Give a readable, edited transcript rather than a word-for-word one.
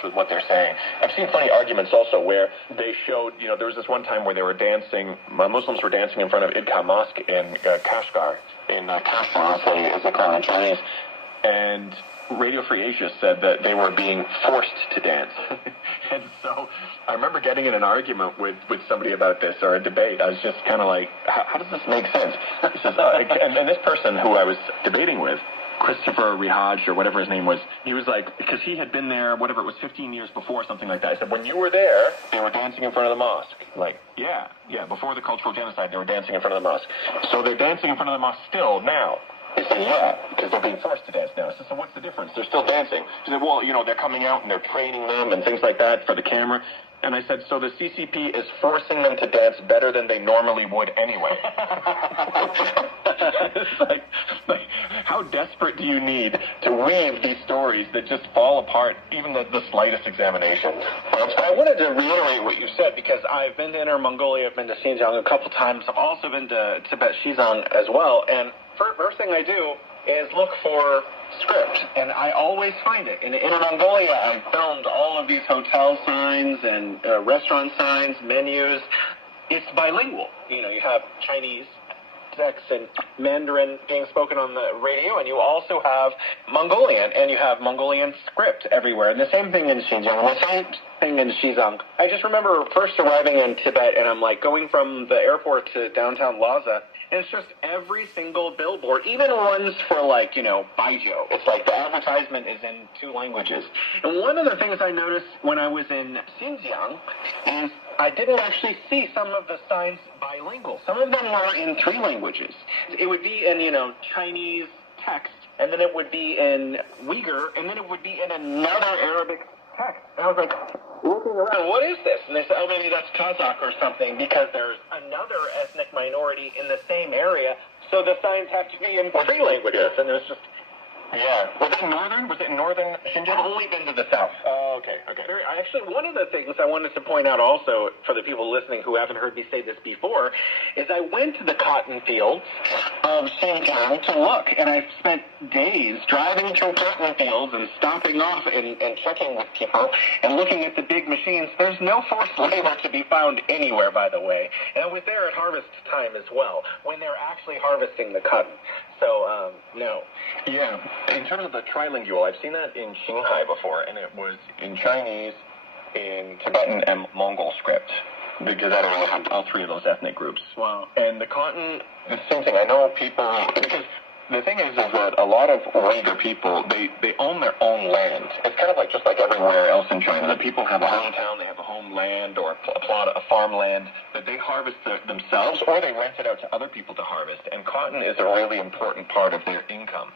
honest with what they're saying. I've seen funny arguments also where they showed, there was this one time where they were dancing, Muslims were dancing in front of Idka Mosque in Kashgar. Kashgar is the clan in Chinese. And Radio Free Asia said that they were being forced to dance. And so I remember getting in an argument with somebody about this, or a debate. I was just kind of like, how does this make sense? He says, and this person who I was debating with, Christopher Rihaj, or whatever his name was, he was like, because he had been there, whatever it was, 15 years before, something like that. I said, when you were there, they were dancing in front of the mosque. Like, yeah, before the cultural genocide, they were dancing in front of the mosque. So they're dancing in front of the mosque still now. He said, yeah, because they're being forced to dance now. I said, so what's the difference? They're still dancing. He said, well, they're coming out and they're training them and things like that for the camera. And I said, so the CCP is forcing them to dance better than they normally would anyway. It's like, how desperate do you need to weave these stories that just fall apart, even the slightest examination? I wanted to reiterate what you said, because I've been to Inner Mongolia, I've been to Xinjiang a couple times. I've also been to Tibet, Xizang as well. And first thing I do is look for script, and I always find it. In Inner Mongolia, I filmed all of these hotel signs and restaurant signs, menus. It's bilingual. You have Chinese text and Mandarin being spoken on the radio, and you also have Mongolian, and you have Mongolian script everywhere. And the same thing in Xinjiang, and the same thing in Xizang. I just remember first arriving in Tibet, and I'm like going from the airport to downtown Lhasa, and it's just every single billboard, even ones for Baijiu. It's like the advertisement is in 2 languages. And one of the things I noticed when I was in Xinjiang is I didn't actually see some of the signs bilingual. Some of them were in 3 languages. It would be in, Chinese text, and then it would be in Uyghur, and then it would be in another Arabic text. And I was like, looking around, what is this? And they said, oh, maybe that's Kazakh or something, because there's another ethnic minority in the same area, so the signs have to be in 3 languages. And it was just... Yeah. Was it northern? Was it in northern Xinjiang? I've only been to the south. Oh, okay. Actually, one of the things I wanted to point out also, for the people listening who haven't heard me say this before, is I went to the cotton fields of Xinjiang to look, and I spent days driving through cotton fields and stopping off and checking with people and looking at the big machines. There's no forced labor to be found anywhere, by the way. And I was there at harvest time as well, when they're actually harvesting the cotton. So, no. Yeah. In terms of the trilingual, I've seen that in Shanghai before, and it was in Chinese, in Tibetan, and Mongol script, because I don't really have all 3 of those ethnic groups. Wow. And the cotton, the same thing. I know people, because the thing is that a lot of Uyghur people, they own their own land. It's kind of like just like everywhere else in China. The people have a hometown, they have a homeland or a plot of farmland that they harvest themselves, or they rent it out to other people to harvest. And cotton is a really important part of their income.